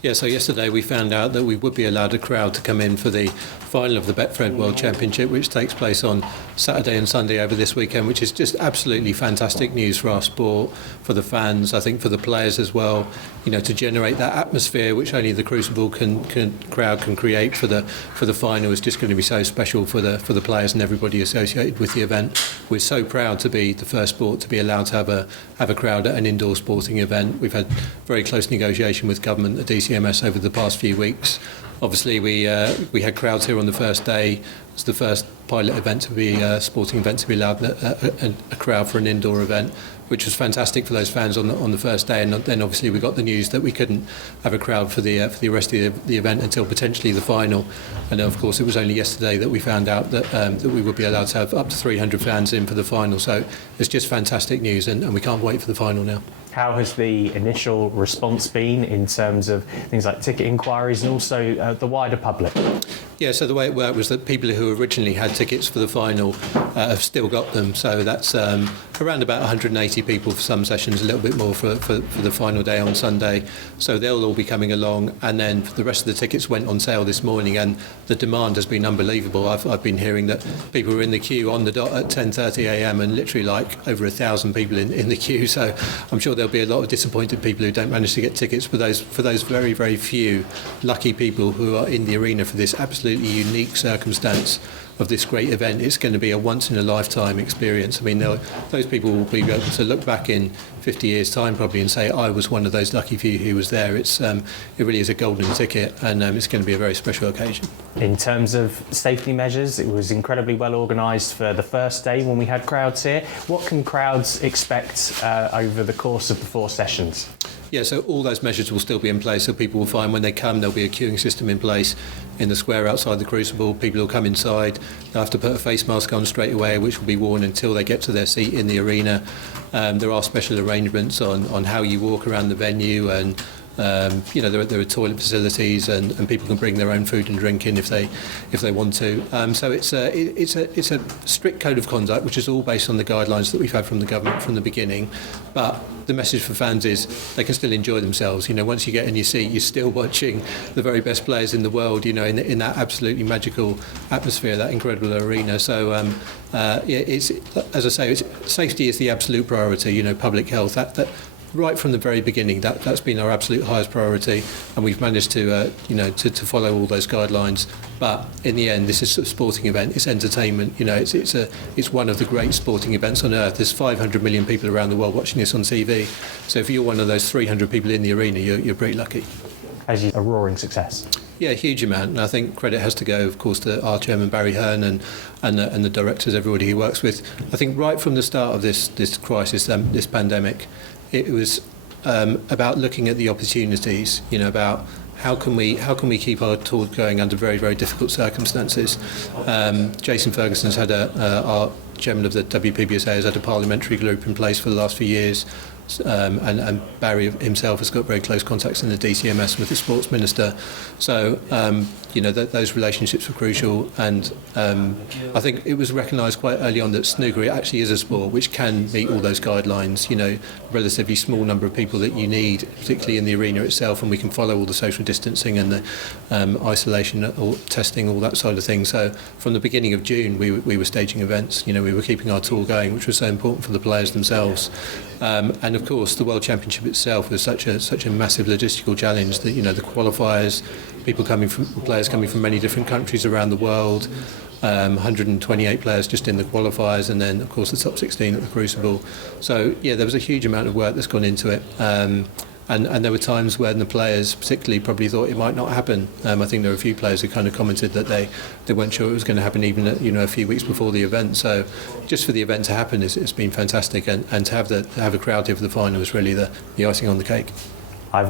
Yeah, so yesterday we found out that we would be allowed a crowd to come in for the final of the Betfred World Championship, which takes place on Saturday and Sunday over this weekend, which is just absolutely fantastic news for our sport, for the fans, I think for the players as well, to generate that atmosphere which only the Crucible crowd can create for the final is just going to be so special for the players and everybody associated with the event. We're so proud to be the first sport to be allowed to have a crowd at an indoor sporting event. We've had very close negotiation with government, the DCMS, over the past few weeks. Obviously, we had crowds here on the first day. It's the first pilot event to be sporting event to be allowed a crowd for an indoor event, which was fantastic for those fans on the first day. And then obviously we got the news that we couldn't have a crowd for the rest of the event until potentially the final. And of course, it was only yesterday that we found out that we would be allowed to have up to 300 fans in for the final. So it's just fantastic news, and we can't wait for the final now. How has the initial response been in terms of things like ticket inquiries and also the wider public? Yeah, so the way it worked was that people who originally had tickets for the final have still got them. So that's around about 180 people for some sessions, a little bit more for the final day on Sunday. So they'll all be coming along. And then the rest of the tickets went on sale this morning, and the demand has been unbelievable. I've been hearing that people were in the queue on the dot at 10:30 a.m. and literally like over 1,000 people in the queue. So I'm sure there'll be a lot of disappointed people who don't manage to get tickets. For those very, very few lucky people who are in the arena for this absolutely unique circumstance of this great event, it's going to be a once-in-a-lifetime experience. I mean, those people will be able to look back in 50 years' time probably and say, I was one of those lucky few who was there. It really is a golden ticket, and it's going to be a very special occasion. In terms of safety measures, it was incredibly well organised for the first day when we had crowds here. What can crowds expect over the course of the 4 sessions? Yeah, so all those measures will still be in place, so people will find when they come there'll be a queuing system in place in the square outside the Crucible. People will come inside, they'll have to put a face mask on straight away, which will be worn until they get to their seat in the arena. There are special arrangements on how you walk around the venue, and there are toilet facilities, and people can bring their own food and drink in if they want to. So it's a strict code of conduct, which is all based on the guidelines that we've had from the government from the beginning. But the message for fans is they can still enjoy themselves. Once you get in your seat, you're still watching the very best players in the world. In that absolutely magical atmosphere, that incredible arena. So it's, as I say, safety is the absolute priority. Public health. That right from the very beginning, that's been our absolute highest priority, and we've managed to follow all those guidelines. But in the end, this is a sporting event. It's entertainment. It's one of the great sporting events on earth. There's 500 million people around the world watching this on TV. So if you're one of those 300 people in the arena, you're pretty lucky. As a roaring success. Yeah, a huge amount, and I think credit has to go, of course, to our chairman Barry Hearn and the directors, everybody he works with. I think right from the start of this crisis, this pandemic, it was about looking at the opportunities. About how can we keep our tour going under very, very difficult circumstances. Jason Ferguson's had our chairman of the WPBSA has had a parliamentary group in place for the last few years. And Barry himself has got very close contacts in the DCMS with the sports minister. So, those relationships were crucial. And I think it was recognised quite early on that snooker actually is a sport which can meet all those guidelines. A relatively small number of people that you need, particularly in the arena itself, and we can follow all the social distancing and the isolation or testing, all that side of things. So from the beginning of June, we were staging events. We were keeping our tour going, which was so important for the players themselves. And of course, the World Championship itself was such a massive logistical challenge that the qualifiers, players coming from many different countries around the world, 128 players just in the qualifiers, and then of course the top 16 at the Crucible. So yeah, there was a huge amount of work that's gone into it. And there were times when the players particularly probably thought it might not happen. I think there were a few players who kind of commented that they weren't sure it was going to happen even a few weeks before the event. So just for the event to happen, it's been fantastic, and to have a crowd here for the final is really the icing on the cake.